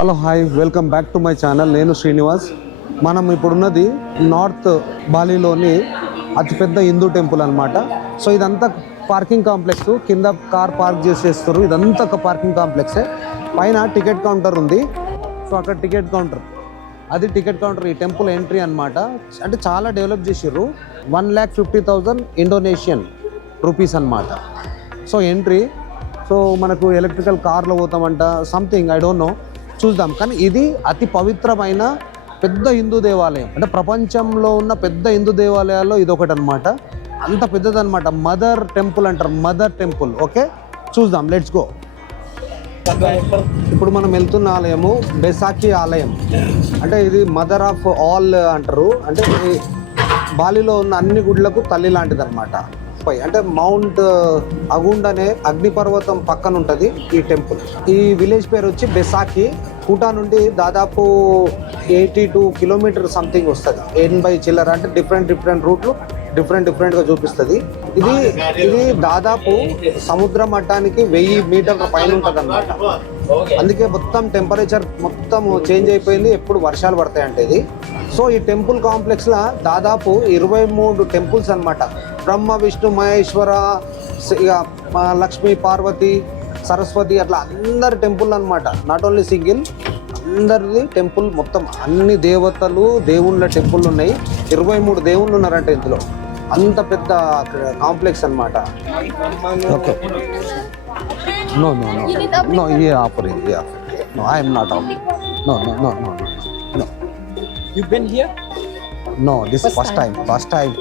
Hello hi welcome back to my channel. నేను శ్రీనివాస్. మనం ఇప్పుడున్నది నార్త్ బాలీలోని అతిపెద్ద హిందూ టెంపుల్ అనమాట సో ఇదంతా పార్కింగ్ కాంప్లెక్స్. కింద కార్ పార్క్ చేసేస్తారు. ఇదంతా ఒక పార్కింగ్ కాంప్లెక్సే. పైన టికెట్ కౌంటర్ ఉంది. సో అక్కడ టికెట్ కౌంటర్. అది టికెట్ కౌంటర్ ఈ టెంపుల్ ఎంట్రీ అనమాట అంటే చాలా డెవలప్ చేసిర్రు. One lakh fifty thousand Indonesian rupees అన్నమాట. So entry. సో మనకు ఎలక్ట్రికల్ కార్లో పోతామంట సంథింగ్ ఐ డోంట్ నో. చూద్దాం. కానీ ఇది అతి పవిత్రమైన పెద్ద హిందూ దేవాలయం. అంటే ప్రపంచంలో ఉన్న పెద్ద హిందూ దేవాలయాల్లో ఇది ఒకటి అనమాట అంత పెద్దదనమాట మదర్ టెంపుల్ అంటారు. Mother temple. ఓకే? చూద్దాం. Let's go. ఇప్పుడు మనం వెళ్తున్న ఆలయము బెసాకి ఆలయం. అంటే ఇది మదర్ ఆఫ్ ఆల్ అంటారు. అంటే బాలిలో ఉన్న అన్ని గుడ్లకు తల్లి లాంటిది అనమాట పై అంటే మౌంట్ అగుండ్ అనే అగ్నిపర్వతం పక్కన ఉంటుంది ఈ టెంపుల్. ఈ విలేజ్ పేరు వచ్చి బెసాకి. కూటా నుండి దాదాపు ఎయిటీ టూ కిలోమీటర్ సంథింగ్ వస్తుంది. ఎనభై చిల్లర అంటే డిఫరెంట్ డిఫరెంట్ రూట్లు డిఫరెంట్ డిఫరెంట్గా చూపిస్తుంది. ఇది ఇది దాదాపు సముద్ర మట్టానికి వెయ్యి మీటర్ల పైన ఉంటుంది అనమాట అందుకే మొత్తం టెంపరేచర్ మొత్తం చేంజ్ అయిపోయింది. ఎప్పుడు వర్షాలు పడతాయంటే ఇది. సో ఈ టెంపుల్ కాంప్లెక్స్లో దాదాపు ఇరవై మూడు టెంపుల్స్ అనమాట బ్రహ్మ విష్ణు మహేశ్వర ఇక లక్ష్మీ పార్వతి సరస్వతి అట్లా అందరి టెంపుల్ అనమాట నాట్ ఓన్లీ సింగిల్ అందరిది టెంపుల్ మొత్తం అన్ని దేవతలు దేవుళ్ళ టెంపుల్ ఉన్నాయి. ఇరవై మూడు దేవుళ్ళు ఉన్నారంట ఇందులో. అంత పెద్ద కాంప్లెక్స్ అనమాట okay. No no no no offer ఇది offer no I'm not offer no no no no no. You've been here? No this First first time time. First time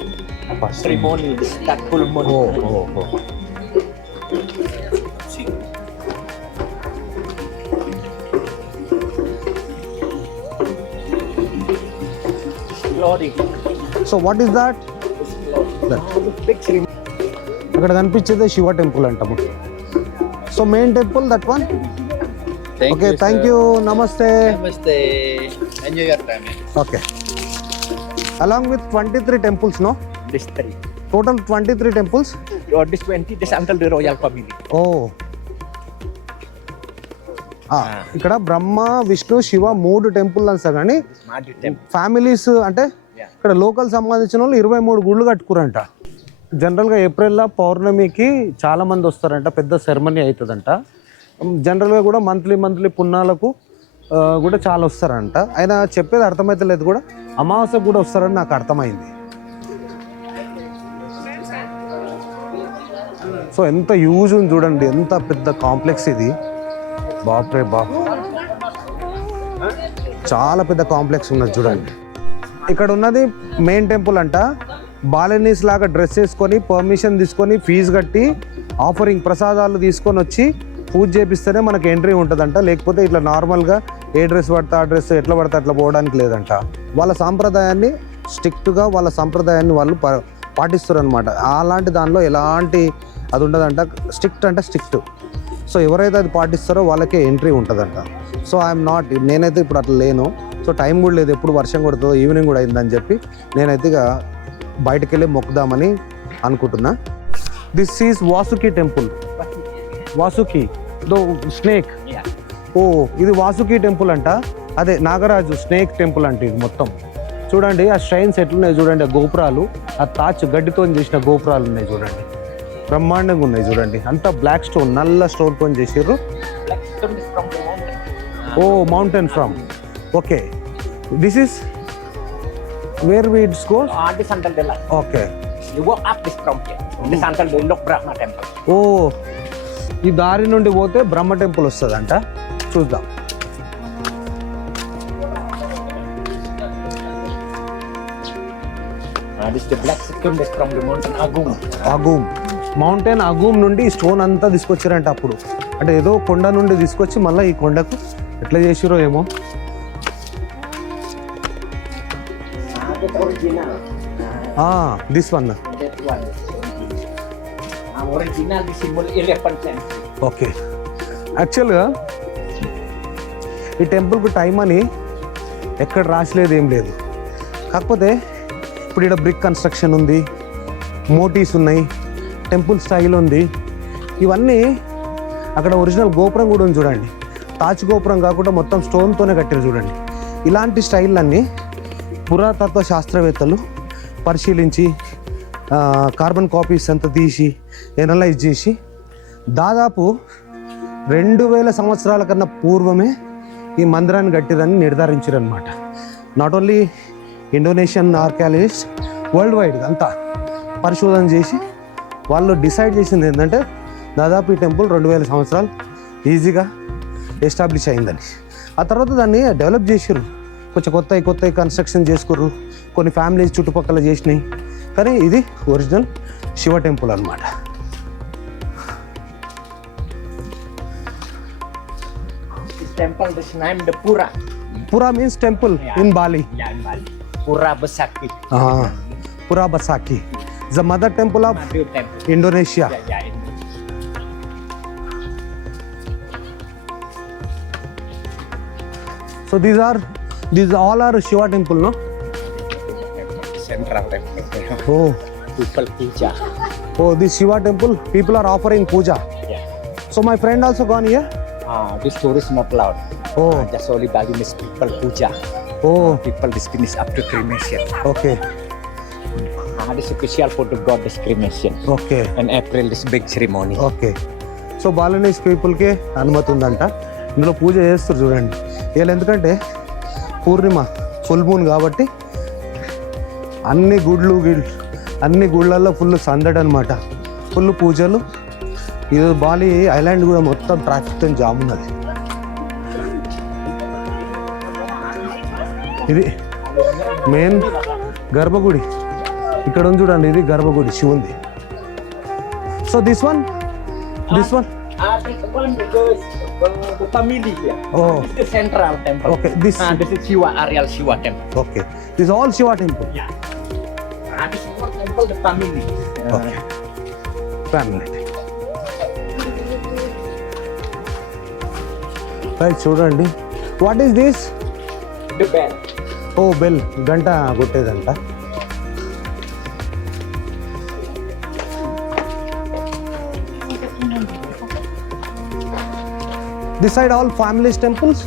first Ceremony, this that full moon. Oh oh oh Glory. So what is that Big ceremony. అక్కడ కనిపించేది Shiva temple అంటాము so main temple that one okay thank you namaste Namaste. Enjoy your time. Okay along with twenty three temples no This three. Total twenty three temples Or this 20, this until the royal family. ఓ ఆ, ఇక్కడ బ్రహ్మ విష్ణు శివ మూడు temple అంతా కానీ. Families అంటే. ఇక్కడ local సంబంధించిన వాళ్ళు ఇరవై మూడు గుళ్ళు కట్టుకురంట జనరల్గా ఏప్రిల్లో పౌర్ణమికి చాలా మంది వస్తారంట పెద్ద సెరమనీ అవుతుందంట జనరల్గా కూడా మంత్లీ మంత్లీ పున్నాలకు కూడా చాలా వస్తారంట. ఆయన చెప్పేది అర్థమైతలేదు కూడా. అమావాస్య కూడా వస్తారని నాకు అర్థమైంది. సో ఎంత యూజ్ ఉంది చూడండి. ఎంత పెద్ద కాంప్లెక్స్ ఇది. బాప్రే బాప్. చాలా పెద్ద కాంప్లెక్స్ ఉన్నది చూడండి. ఇక్కడ ఉన్నది మెయిన్ టెంపుల్ అంట. బాలనీస్ లాగా డ్రెస్ వేసుకొని పర్మిషన్ తీసుకొని ఫీజు కట్టి ఆఫరింగ్ ప్రసాదాలు తీసుకొని వచ్చి పూజ చేపిస్తేనే మనకి ఎంట్రీ ఉంటుందంట. లేకపోతే ఇట్లా నార్మల్గా ఏ డ్రెస్ పడితే ఆ డ్రెస్ ఎట్లా పడితే అట్లా పోవడానికి లేదంట. వాళ్ళ సాంప్రదాయాన్ని స్ట్రిక్ట్గా వాళ్ళ సాంప్రదాయాన్ని వాళ్ళు ప- పాటిస్తారు అనమాట అలాంటి దానిలో ఎలాంటి అది ఉండదంట. స్ట్రిక్ట్ అంటే స్ట్రిక్ట్. సో ఎవరైతే అది పాటిస్తారో వాళ్ళకే ఎంట్రీ ఉంటుందంట. సో ఐఎమ్ నాట్ నేనైతే ఇప్పుడు అట్లా లేను. సో టైం కూడా లేదు. ఎప్పుడు వర్షం కొడుతుందో ఈవినింగ్ కూడా అయిందని చెప్పి నేనైతే ఇక బయటకు వెళ్ళి మొక్కుదామని అనుకుంటున్నా. This is Vasuki temple Vasuki the snake ఓ ఇది వాసుకి టెంపుల్ అంట. అదే నాగరాజు స్నేక్ టెంపుల్ అంటే ఇది మొత్తం. చూడండి ఆ స్ట్రైన్స్ ఎట్లున్నాయి చూడండి ఆ గోపురాలు. ఆ తాచ్ గడ్డితో చేసిన గోపురాలు ఉన్నాయి చూడండి. బ్రహ్మాండంగా ఉన్నాయి చూడండి. అంతా బ్లాక్ స్టోన్ నల్ల స్టోన్తో చేసిర్రు. Black stone is from the mountain. Oh mountain from okay. This is where weeds the land. Okay. ఓ ఈ దారి నుండి పోతే బ్రహ్మ టెంపుల్ వస్తుందంట. చూద్దాం. అగూమ్ మౌంటైన్ అగూమ్ నుండి స్టోన్ అంతా తీసుకొచ్చారంట అప్పుడు. అంటే ఏదో కొండ నుండి తీసుకొచ్చి మళ్ళీ ఈ కొండకు ఎట్లా చేసిరో ఏమో. This one That one. ఈ టెంపుల్కి టైం అని ఎక్కడ రాసలేదు ఏం లేదు. కాకపోతే ఇప్పుడు ఇక్కడ బ్రిక్ కన్స్ట్రక్షన్ ఉంది మోటీస్ ఉన్నాయి టెంపుల్ స్టైల్ ఉంది. ఇవన్నీ అక్కడ ఒరిజినల్ గోపురం కూడా ఉంది చూడండి. తాచి గోపురం కాకుండా మొత్తం స్టోన్తోనే కట్టారు చూడండి. ఇలాంటి స్టైల్లన్నీ పురాతత్వ శాస్త్రవేత్తలు పరిశీలించి కార్బన్ కాపీస్ అంతా తీసి ఎనలైజ్ చేసి దాదాపు రెండు వేల సంవత్సరాల కన్నా పూర్వమే ఈ మందిరాన్ని కట్టేదని నిర్ధారించారు అనమాట not only Indonesian archaeologist worldwide అంతా పరిశోధన చేసి వాళ్ళు డిసైడ్ చేసింది ఏంటంటే దాదాపు ఈ టెంపుల్ రెండు వేల సంవత్సరాలు ఈజీగా ఎస్టాబ్లిష్ అయిందని. ఆ తర్వాత దాన్ని డెవలప్ చేసారు కొంచెం కొత్త కొత్త కన్స్ట్రక్షన్ చేసుకుర్రు. కొన్ని ఫ్యామిలీస్ చుట్టుపక్కల చేసినాయి. కానీ ఇది ఒరిజినల్ శివ టెంపుల్ అనమాట temple is named Pura. Pura means temple in Bali Yeah, in Bali. Pura Besaki. Pura Besakih the mother temple of Madu temple. Indonesia Yeah, yeah. in- so these are these all are Shiva temple no Central temple. ఓ People puja. Oh this Shiva temple people are offering puja Yeah. So my friend also gone year Ah, this tourist not allowed. Oh. Ah, just only Bali means people puja. ఓ People this finish up to cremation. Okay Ah, this special for the god this cremation. Okay And April this big ceremony. Okay so Balinese పీపుల్కి అనుమతి ఉందంట ఇందులో పూజ చేస్తారు చూడండి వీళ్ళు ఎందుకంటే పూర్ణిమ full moon కాబట్టి అన్ని గుళ్ళు గిళ్ళు అన్ని గుళ్ళల్లో ఫుల్ సందడి అనమాట ఫుల్ పూజలు ఇది బాలి ఐలాండ్ కూడా మొత్తం ట్రాఫిక్తో జామ్ ఉన్నది ఇది మెయిన్ గర్భగుడి ఇక్కడ ఉంది చూడండి ఇది గర్భగుడి శివుంది so this one this one Ah, uh. Oh. Ah. Okay this all Shiva temple. Ah. Uh, family right చూడండి what is this. Oh bell గంట కొట్టేదంట this side all families temples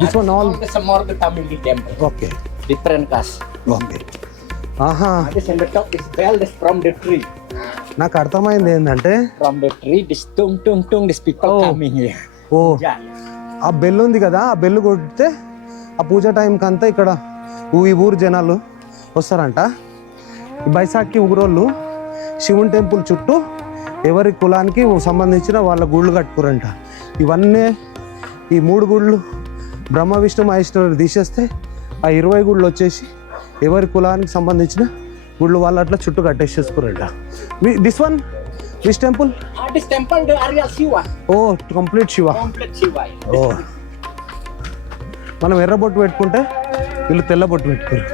this one all more the family temple. Okay Different caste. Okay ఆహా Ah, this in the top, this bell, this from the tree. నాకు అర్థమైంది ఏంటంటే From the tree, this tung tung tung, these people Oh. coming here. ఓ. ఆ bell ఉంది కదా ఆ bell కొడితే ఆ పూజ టైంకి అంతా ఇక్కడ ఈ ఊరు జనాలు వస్తారంట. బైసాఖి ఊరోళ్ళు శివుని టెంపుల్ చుట్టూ ఎవరి కులానికి సంబంధించిన వాళ్ళ గుళ్ళు కట్టుకురంట. ఇవన్నీ ఈ మూడు గుళ్ళు బ్రహ్మ విష్ణు మహేశ్వరుడు తీసేస్తే ఆ ఇరవై గుళ్ళు వచ్చేసి ఎవరి కులానికి సంబంధించిన గుళ్ళు వాళ్ళు అట్లా చుట్టూ కట్టేసేసుకురంట. This one this temple Ah, this temple, the Arial Shiva. ఓ కంప్లీట్ శివ Complete Shiva. ఓ మనం ఎర్ర బొట్టు పెట్టుకుంటే వీళ్ళు తెల్ల బొట్టు పెట్టుకోరు.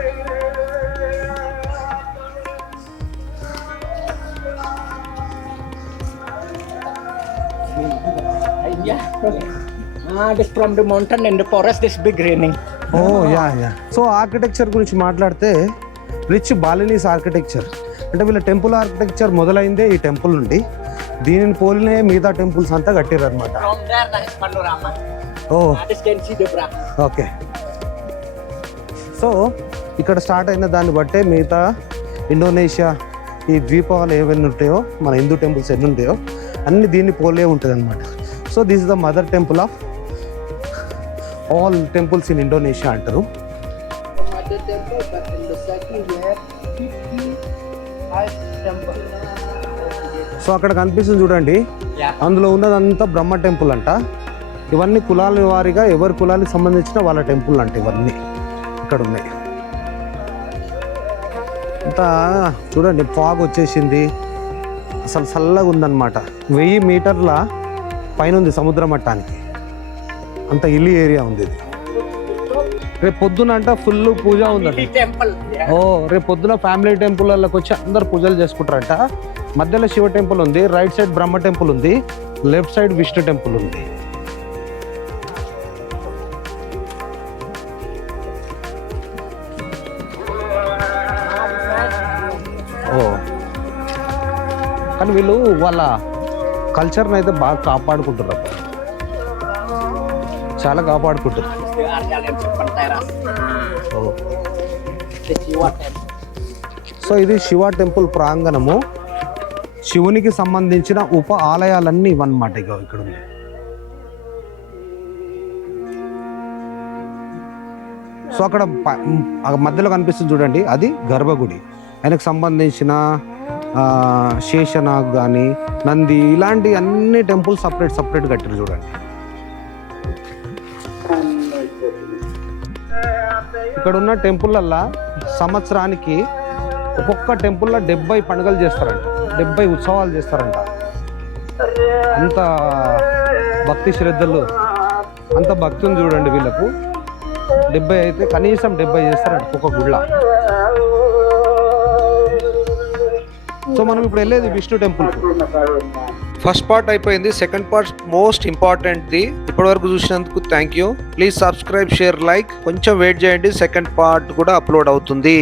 Ah, from the mountain and the forest, this big raining. ఓ యా యా సో ఆర్కిటెక్చర్ గురించి మాట్లాడితే రిచ్ బాలినీస్ ఆర్కిటెక్చర్ అంటే వీళ్ళ టెంపుల్ ఆర్కిటెక్చర్ మొదలైందే ఈ టెంపుల్ నుండి. దీనిని పోలినే మిగతా టెంపుల్స్ అంతా కట్టారు అనమాట ఓ ఓకే. సో ఇక్కడ స్టార్ట్ అయిన దాన్ని బట్టే మిగతా ఇండోనేషియా ఈ ద్వీపాలు ఏవన్నీ ఉంటాయో మన హిందూ టెంపుల్స్ ఎన్ని ఉంటాయో అన్ని దీన్ని పోలే ఉంటుంది అనమాట so this is the mother temple of all temples in Indonesia అంటారు. Mother temple, but in the second we have 55 temple. So అక్కడ కనిపిస్తుంది చూడండి. అందులో ఉన్నదంతా బ్రహ్మ టెంపుల్ అంట. ఇవన్నీ కులాల వారిగా ఎవరి కులానికి సంబంధించిన వాళ్ళ టెంపుల్ అంట ఇవన్నీ. ఇక్కడ ఉన్నాయి. అంతా చూడండి ఫాగ్ వచ్చేసింది. అసలు చల్లగా ఉందన్నమాట. వెయ్యి మీటర్ల పైన ఉంది సముద్ర మట్టానికి. అంత ఇల్లి ఏరియా ఉంది ఇది. రేపు పొద్దున అంట ఫుల్ పూజ ఉందంట. temple. Yeah. ఓ రేపు పొద్దున ఫ్యామిలీ టెంపుల్ వాళ్ళకి వచ్చి అందరు పూజలు చేసుకుంటారంట. మధ్యలో శివ టెంపుల్ ఉంది రైట్ సైడ్ బ్రహ్మ టెంపుల్ ఉంది లెఫ్ట్ సైడ్ విష్ణు టెంపుల్ ఉంది. ఓ. కానీ వీళ్ళు వాళ్ళ కల్చర్ని అయితే బాగా కాపాడుకుంటున్నారు. చాలా కాపాడుకుంటారు Dia ada yang simpan teras. Di jiwa temple. So ఇది శివ టెంపుల్ ప్రాంగణము. శివునికి సంబంధించిన ఉప ఆలయాలన్నీ ఇవన్నమాట ఇక ఇక్కడ ఉంది. సో అక్కడ మధ్యలో కనిపిస్తుంది చూడండి. అది గర్భగుడి. ఆయనకు సంబంధించిన శేషనాగ్ కానీ నంది ఇలాంటి అన్ని టెంపుల్ సపరేట్ సపరేట్ కట్టారు చూడండి. ఇక్కడ ఉన్న టెంపుల్లల్లా సంవత్సరానికి ఒక్కొక్క టెంపుల్లో డెబ్బై పండుగలు చేస్తారంట. డెబ్బై ఉత్సవాలు చేస్తారంట. అంత భక్తి శ్రద్ధలు అంత భక్తులు చూడండి వీళ్ళకు. డెబ్బై అయితే కనీసం డెబ్బై చేస్తారంట ఒక్కొక్క గుళ్ళ. సో మనం ఇప్పుడు వెళ్ళేది విష్ణు టెంపుల్ ఫస్ట్ పార్ట్ అయిపోయింది. Second part most important the ఇప్పటి వరకు చూసినందుకు thank you. Please subscribe share like. కొంచెం వెయిట్ చేయండి. సెకండ్ పార్ట్ కూడా అప్లోడ్ అవుతుంది.